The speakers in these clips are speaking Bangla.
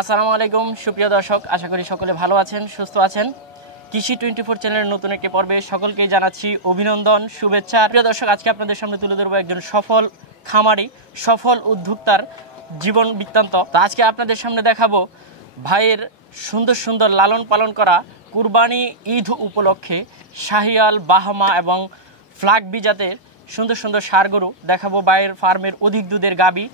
আসসালামু আলাইকুম সুপ্রিয় দর্শক, আশা করি সকলে ভালো আছেন, সুস্থ আছেন। কৃষি 24 চ্যানেলের নতুন একটি পর্বে সকলকেই জানাচ্ছি অভিনন্দন, শুভেচ্ছা। প্রিয় দর্শক, আজকে আপনাদের সামনে তুলে ধরবো একজন সফল খামারি, সফল উদ্যোক্তার জীবন বৃত্তান্ত। তো আজকে আপনাদের সামনে দেখাবো ভাইয়ের সুন্দর সুন্দর লালন পালন করা কুরবানি ঈদ উপলক্ষে শাহিয়াল, বাহামা এবং ফ্ল্যাগ বি জাতের সুন্দর সুন্দর ষাঁড় গরু দেখাবো। বাইরের ফার্মের অধিক দুধের গাবি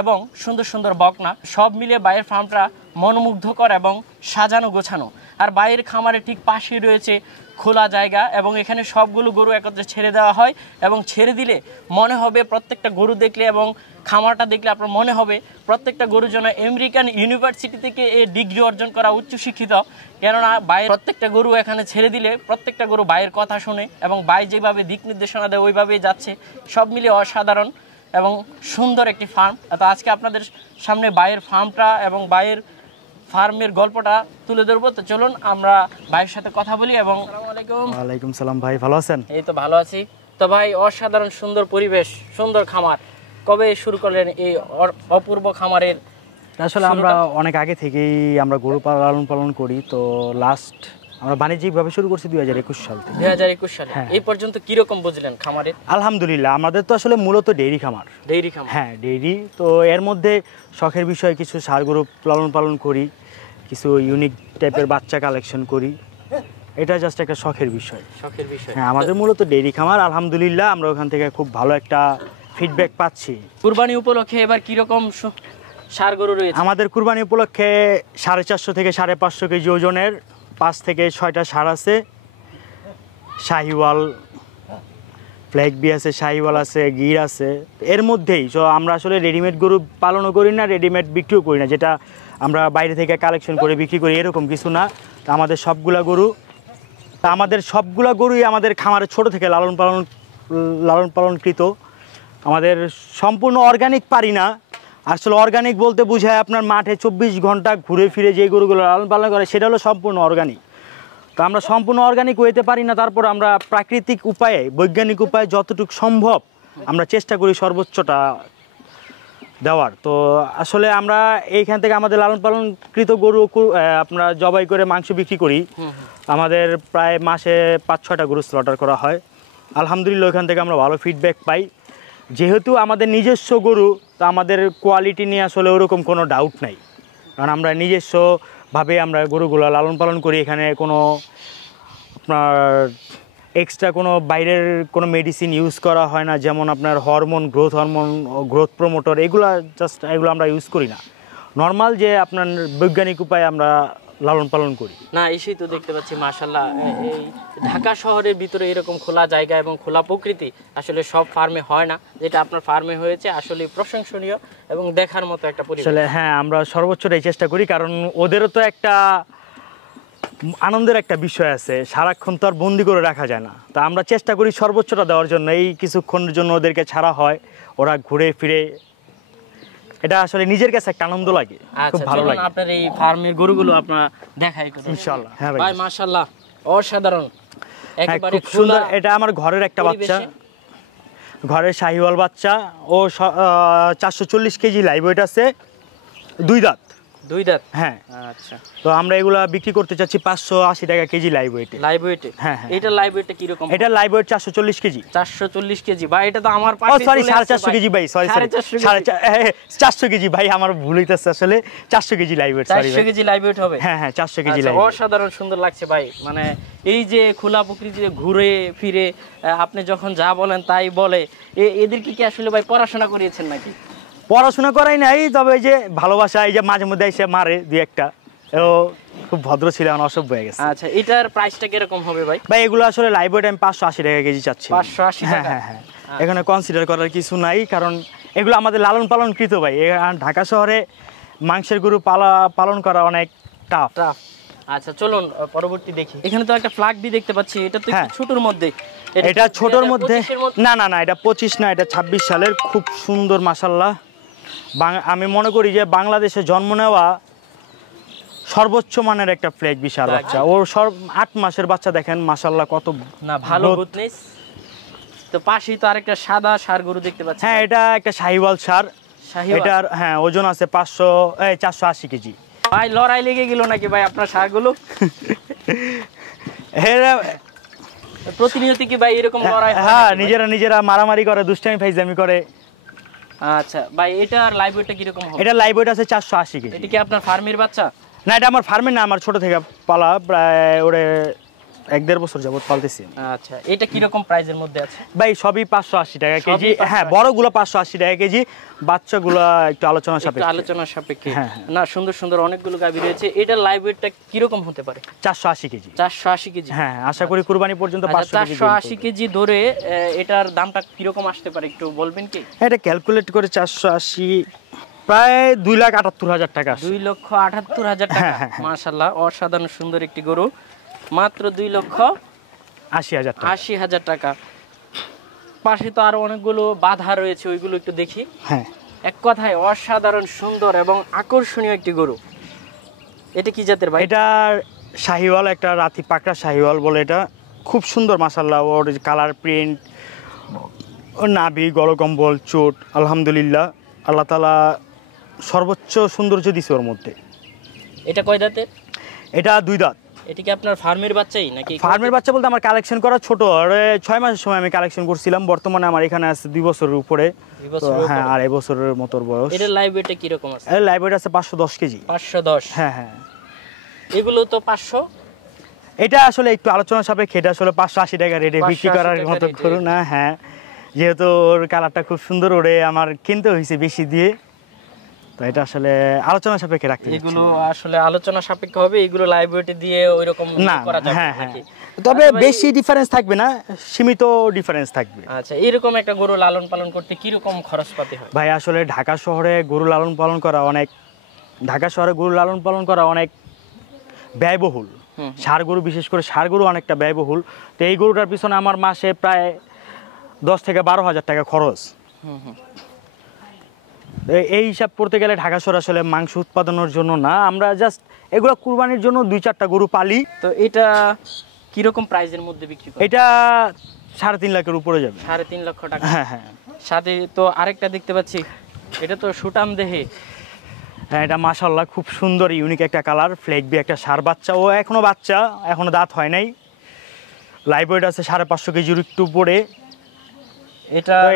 এবং সুন্দর সুন্দর বকনা, সব মিলিয়ে বাইরের ফার্মটা মনোমুগ্ধকর এবং সাজানো গোছানো। আর বাইরের খামারের ঠিক পাশেই রয়েছে খোলা জায়গা এবং এখানে সবগুলো গরু একত্রে ছেড়ে দেওয়া হয় এবং ছেড়ে দিলে মনে হবে প্রত্যেকটা গরু দেখলে এবং খামারটা দেখলে আপনার মনে হবে প্রত্যেকটা গরু যেন আমেরিকান ইউনিভার্সিটি থেকে এই ডিগ্রি অর্জন করা উচ্চশিক্ষিত। কেননা বাইরের প্রত্যেকটা গরু এখানে ছেড়ে দিলে প্রত্যেকটা গরু বাইরের কথা শুনে এবং বাই যেভাবে দিক নির্দেশনা দেয় ওইভাবেই যাচ্ছে। সব মিলিয়ে অসাধারণ এবং সুন্দর একটি ফার্ম। তো আজকে আপনাদের সামনে বাইরের ফার্মটা এবং বাইরের ফার্মের গল্পটা তুলে ধরবো। তো চলুন আমরা ভাইয়ের সাথে কথা বলি। এবং ওয়ালাইকুম সালাম ভাই, ভালো আছেন? এই তো ভালো আছি। তো ভাই, অসাধারণ সুন্দর পরিবেশ, সুন্দর খামার, কবে শুরু করলেন এই অপূর্ব খামারের? আসলে আমরা অনেক আগে থেকেই আমরা গরু লালন পালন করি। তো লাস্ট আমরা বাণিজ্যিকভাবে শুরু করছি 2021 সাল থেকে। 2021 সালে এই পর্যন্ত কিরকম বুঝলেন খামারের? আলহামদুলিল্লাহ, আমাদের তো আসলে মূলত ডেইরি খামার। ডেইরি খামার? হ্যাঁ, ডেইরি। তো এর মধ্যে শখের বিষয়ে কিছু ষাঁড় গরু লালন পালন করি, কিছু ইউনিক টাইপের বাচ্চা কালেকশন করি। এটা জাস্ট একটা শখের বিষয়। শখের বিষয়। হ্যাঁ, আমাদের মূলত ডেইরি খামার। আলহামদুলিল্লাহ, আমরা ওখান থেকে খুব ভালো একটা ফিডব্যাক পাচ্ছি। কুরবানি উপলক্ষে এবার কিরকম ষাঁড় গরু রয়েছে? আমাদের কুরবানি উপলক্ষে 450 থেকে 550 কেজি ওজনের 5 থেকে 6টা ষাঁড় আছে। শাহিওয়াল, ফ্ল্যাগ বি আছে, শাহিওয়াল আছে, গির আছে। এর মধ্যেই আমরা আসলে রেডিমেড গরু পালনও করি না, রেডিমেড বিক্রিও করি না, যেটা আমরা বাইরে থেকে কালেকশন করে বিক্রি করি এরকম কিছু না। তা আমাদের সবগুলা গরুই আমাদের খামারে ছোট থেকে লালন পালনকৃত। আমাদের সম্পূর্ণ অর্গানিক পারি না। আসলে অর্গানিক বলতে বোঝায় আপনার মাঠে 24 ঘন্টা ঘুরে ফিরে যে গরুগুলো লালন পালন করে সেটা হলো সম্পূর্ণ অর্গানিক। তো আমরা সম্পূর্ণ অর্গানিক হইতে পারি না, তারপর আমরা প্রাকৃতিক উপায়ে, বৈজ্ঞানিক উপায়ে যতটুকু সম্ভব আমরা চেষ্টা করি সর্বোচ্চটা দেওয়ার। তো আসলে আমরা এইখান থেকে আমাদের লালন পালনকৃত গরু আমরা জবাই করে মাংস বিক্রি করি। আমাদের প্রায় মাসে 5-6টা গরু স্লটার করা হয়। আলহামদুলিল্লাহ, ওইখান থেকে আমরা ভালো ফিডব্যাক পাই। যেহেতু আমাদের নিজস্ব গরু, তো আমাদের কোয়ালিটি নিয়ে আসলে ওরকম কোনো ডাউট নাই, কারণ আমরা নিজস্বভাবে আমরা গরুগুলো লালন পালন করি। এখানে কোনো আপনার এক্সট্রা কোনো বাইরের কোনো মেডিসিন ইউজ করা হয় না, যেমন আপনার গ্রোথ প্রমোটর, এগুলো আমরা ইউজ করি না। নর্মাল যে আপনার বৈজ্ঞানিক উপায়ে আমরা লালন পালন করি। না, এসেই তো দেখতে পাচ্ছি মাশাআল্লাহ, এই ঢাকা শহরের ভিতরে এরকম খোলা জায়গা এবং খোলা প্রকৃতি আসলে সব ফার্মে হয় না। যেটা আপনার ফার্মে হয়েছে আসলে প্রশংসনীয় এবং দেখার মতো একটা পরিবেশ। আসলে হ্যাঁ, আমরা সর্বোচ্চটাই চেষ্টা করি, কারণ ওদেরও তো একটা আনন্দের একটা বিষয় আছে, সারাক্ষণ তো আর বন্দি করে রাখা যায় না। তা আমরা চেষ্টা করি সর্বোচ্চটা দেওয়ার জন্য। এই কিছুক্ষণের জন্য ওদেরকে ছাড়া হয়, ওরা ঘুরে ফিরে, এটা আসলে নিজের কাছে একটা আনন্দ লাগে, খুব ভালো লাগে। আপনার এই ফার্মের গরুগুলো আপনারা দেখাই ইনশাআল্লাহ। হ্যাঁ ভাই, মাশাআল্লাহ, অসাধারণ, একেবারে খুব সুন্দর। এটা আমার ঘরের একটা বাচ্চা, ঘরের শাহিওয়াল বাচ্চা। ও 440 কেজি লাইভ ওয়েট আছে, 2 দাঁত। হ্যাঁ, আচ্ছা। তো আমরা এগুলা বিক্রি করতে চাচ্ছি 580 টাকা কেজি লাইভ ওয়েটে। হ্যাঁ, এটা লাইভ ওয়েটে কি রকম? এটা লাইভ ওয়েট 440 কেজি। 440 কেজি ভাই, এটা তো আমার পাশে। সরি, 450 কেজি ভাই, সরি 450 কেজি ভাই, আমার ভুল হইতাছে আসলে। 400 KG live weight, sorry 400 KG live weight হবে। হ্যাঁ, 400 কেজি লাইভ। অসাধারণ সুন্দর লাগছে ভাই। মানে এই যে খোলা প্রকৃতিতে ঘুরে ফিরে আপনি যখন যা বলেন তাই বলে, এদেরকে কি আসলে ভাই পড়াশোনা করিয়েছেন নাকি? পড়াশোনা করাই নাই, তবে এই যে ভালোবাসা, এই যে মাঝে মধ্যে এসে মারে 2-1টা। ও খুব ভদ্র ছিল, অসভ্য হয়ে গেছে। আচ্ছা, এটার প্রাইসটা কিরকম হবে ভাই? ভাই, এগুলো আসলে লাইভ ওয়েট আমি 580 টাকা কেজি চাচ্ছি। 580 টাকা? হ্যাঁ, এখানে কনসিডার করার কিছু নাই, কারণ এগুলো আমাদের লালন পালনকৃত ভাই। ঢাকা শহরে মাংসের গরু পালন করা অনেক টাফ। আচ্ছা, চলুন পরবর্তী দেখি। এখানে তো একটা ফ্ল্যাগ বি দেখতে পাচ্ছি, এটা তো একটু ছোটর মধ্যে। এটা ছোটর মধ্যে না, এটা 25 না, এটা 26 সালের, খুব সুন্দর মাশাআল্লাহ। আমি মনে করি যে বাংলাদেশে জন্ম নেওয়া সর্বোচ্চ মানের একটা ফ্ল্যাগ বি ষাঁড় বাচ্চা। ওর 8 মাসের বাচ্চা, দেখেন মাশাআল্লাহ কত না ভালো গুডনেস। তো পাশেই তো আরেকটা সাদা ষাঁড় গরু দেখতে পাচ্ছি। হ্যাঁ, এটা একটা শাহিওয়াল ষাঁড়। এটার ওজন আছে 480 কেজি। ভাই লড়াই লেগে গেল নাকি ভাই আপনার ষাঁড়গুলো? প্রতিনিয়ত কি ভাই এরকম লড়াই হয়? হ্যাঁ, নিজেরা মারামারি করে, দুষ্টামি ফাইজলামি করে। আচ্ছা ভাই, এটার লাইভ ওয়েটটা কিরকম হবে? এটা লাইভ ওয়েট আছে 480 কেজি। এটা কি আপনার ফার্মের বাচ্চা? না, এটা আমার ফার্মের না, আমার ছোট থেকে পালা, প্রায় ওরে 1-1.5 বছর যাবত পালতেছি। আচ্ছা, এটা কিরকম প্রাইসের মধ্যে আছে? ভাই সবই 580 টাকা কেজি। হ্যাঁ, বড়গুলো 580 টাকা কেজি, বাচ্চাগুলো একটু আলোচনা সাপেক্ষে। না, সুন্দর সুন্দর অনেকগুলো গাভী রয়েছে। এটার লাইভ ওয়েটটা কিরকম হতে পারে? 480 কেজি। 480 কেজি। হ্যাঁ, আশা করি কুরবানি পর্যন্ত 480 কেজি ধরে এটার দামটা কিরকম আসতে পারে একটু বলবেন কি? এটা ক্যালকুলেট করে 480 প্রায় 2,78,000 টাকা। 2,78,000 টাকা। মাশাআল্লাহ, অসাধারণ সুন্দর একটি গরু, মাত্র 2,80,000 টাকা। পাশে তো আরো অনেকগুলো বাধা রয়েছে, ওইগুলো একটু দেখি। হ্যাঁ, এক কথায় অসাধারণ সুন্দর এবং আকর্ষণীয় একটি গরু। এটা কি জাতের ভাই? এটা শাহিওয়াল, একটা রাতি পাকড়া শাহিওয়াল বলে। এটা খুব সুন্দর মাশাআল্লাহ, ওর কালার প্রিন্ট, ওর নাভি, গলকম্বল, চোট, আলহামদুলিল্লাহ আল্লাহ তাআলা সর্বোচ্চ সৌন্দর্য দিছে ওর মধ্যে। এটা কয় দাঁতের? এটা 2 দাঁত। এটা কি আপনার ফার্মের বাচ্চাই নাকি? ফার্মের বাচ্চা বলতে আমার কালেকশন করা ছোট, 6 মাসের সময় আমি কালেকশন করছিলাম। বর্তমানে আমার এখানে আছে 2 বছরের উপরে। হ্যাঁ, আর 2 বছরের মতো বয়স। এটার লাইভ ওয়েটটা কি রকম আছে? এর লাইভ ওয়েট আছে 510 কেজি। 510? হ্যাঁ হ্যাঁ। এগুলো তো 500। এটা আসলে একটু আলোচনা সাপেক্ষে, এটা আসলে 580 টাকা রেটে বিক্রি করার মতো করুন না। হ্যাঁ, যেহেতু ওর কালারটা খুব সুন্দর, ওরে আমার কিনতে হয়েছে বেশি দিয়ে, তো এটা আসলে আলোচনা সাপেক্ষে রাখতে। এগুলো আসলে আলোচনা সাপেক্ষে হবে, এগুলো লাইভ ওয়েটে দিয়ে ওইরকম করা যাবে নাকি? তবে বেশি ডিফারেন্স থাকবে না, সীমিত ডিফারেন্স থাকবে। আচ্ছা, এরকম একটা গরু লালন পালন করতে কি রকম খরচপাতি হয় ভাই? আসলে ঢাকা শহরে গরু লালন পালন করা অনেক ব্যয়বহুল। ষাঁড় গরু, বিশেষ করে ষাঁড় গরু অনেকটা ব্যয়বহুল। তো এই গরুটার পিছনে আমার মাসে প্রায় 10 থেকে 12,000 টাকা খরচ। এই হিসাব করতে গেলে ঢাকা শহর আসলে মাংস উৎপাদনের জন্য না, আমরা জাস্ট এগুলো কুরবানির জন্য 2-4টা গরু পালি। তো এটা কিরকম প্রাইসের মধ্যে বিক্রি করে? এটা 3.5 লাখের উপরে যাবে। 3.5 লক্ষ টাকা? হ্যাঁ হ্যাঁ। সাথে তো আরেকটা দেখতে পাচ্ছি, এটা তো সুটাম দেহে। হ্যাঁ, এটা মাশাআল্লাহ খুব সুন্দর ইউনিক একটা কালার, ফ্লেগবি একটা ষাঁড় বাচ্চা। ও এখনো বাচ্চা, এখনো দাঁত হয় নাই। লাইভ ওয়েট আছে 550 কেজির একটু উপরে।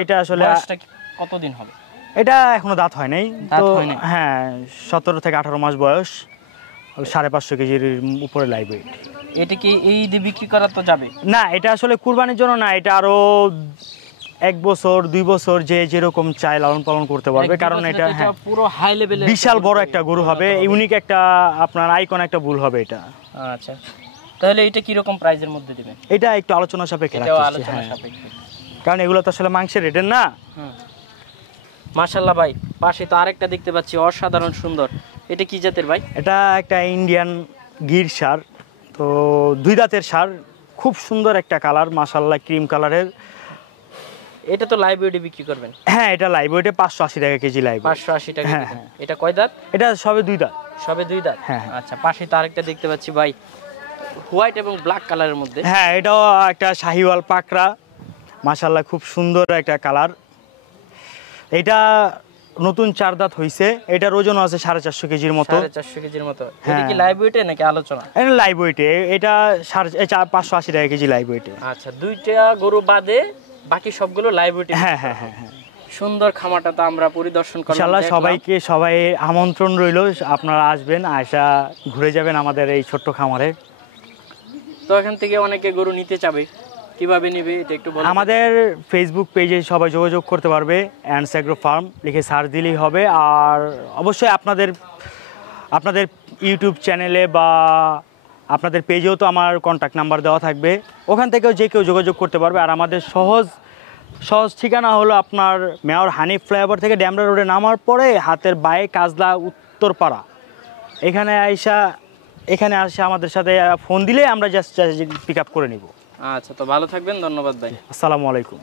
এটা আসলে কতদিন হবে? এটা এখনো দাঁত হয় নাই তো। হ্যাঁ, 17 থেকে 18 মাস বয়স, 550 কেজির উপরে লাইভ ওয়েট। এটা কি এই দিয়ে বিক্রি করা তো যাবে না? এটা আসলে কুরবানির জন্য না, এটা আরো 1 বছর 2 বছর যে যেরকম চাই লালন পালন করতে পারবে, কারণ এটা পুরো হাই লেভেলের বিশাল বড় একটা গরু হবে, ইউনিক একটা আপনার আইকন একটা বুল হবে এটা। আচ্ছা, তাহলে এটা কি রকম প্রাইসের মধ্যে দিবেন? এটা একটু আলোচনা সাপেক্ষে রাখছি, কারণ এগুলো তো আসলে মাংসের রেটের না। মাশাআল্লাহ ভাই, পাশে তো আরেকটা দেখতে পাচ্ছি অসাধারণ সুন্দর। এটা কি জাতের ভাই? এটা একটা ইন্ডিয়ান গির ষাঁড়, তো 2 দাঁতের ষাঁড়, খুব সুন্দর একটা কালার মাশাআল্লাহ, ক্রিম কালারের। এটা তো লাইভ ওয়েটে বিক্রি করবেন? হ্যাঁ, এটা লাইভ ওয়েটে 580 টাকা কেজি লাইভ। 580 টাকা। এটা কয় দাঁত? এটা সবে 2 দাঁত। সবে 2 দাঁত? হ্যাঁ। আচ্ছা, পাশে তো আরেকটা দেখতে পাচ্ছি ভাই, হোয়াইট এবং ব্ল্যাক কালারের মধ্যে। হ্যাঁ, এটাও একটা শাহিওয়াল পাকড়া, মাশাআল্লাহ খুব সুন্দর একটা কালার। এটা নতুন 4 দাঁত হইছে। এটার ওজন আছে 450 কেজির মতো। 450 কেজির মতো। এটা কি লাইভ ওয়েটে নাকি আলোচনা? এটা লাইভ ওয়েটে। এটা 580 টাকা কেজি লাইভ ওয়েটে। আচ্ছা, 2টা গরু বাদে বাকি সবগুলো লাইভ ওয়েটে? হ্যাঁ হ্যাঁ হ্যাঁ হ্যাঁ। সুন্দর খামারটা তো আমরা পরিদর্শন করলাম। ইনশাআল্লাহ সবাই আমন্ত্রণ রইল, আপনারা আসবেন, আয়সা ঘুরে যাবেন আমাদের এই ছোট্ট খামারে। তো এখান থেকে অনেকে গরু নিতে চাবে, কিভাবে নেবে এটা একটু বলুন। আমাদের ফেসবুক পেজে সবাই যোগাযোগ করতে পারবে, অ্যান্ডস এগ্রো ফার্ম লিখে সার্চ দিলেই হবে। আর অবশ্যই আপনাদের ইউটিউব চ্যানেলে বা আপনাদের পেজেও তো আমার কন্ট্যাক্ট নাম্বার দেওয়া থাকবে, ওখান থেকেও যে কেউ যোগাযোগ করতে পারবে। আর আমাদের সহজ ঠিকানা হলো আপনার মেয়র হানিফ ফ্লাইওভার থেকে ড্যামরা রোডে নামার পরে হাতের বায়ে কাজলা উত্তরপাড়া, এখানে এসে আমাদের সাথে ফোন দিলে আমরা জাস্ট পিক আপ করে নিব। আচ্ছা, তো ভালো থাকবেন, ধন্যবাদ ভাই। আসসালামু আলাইকুম।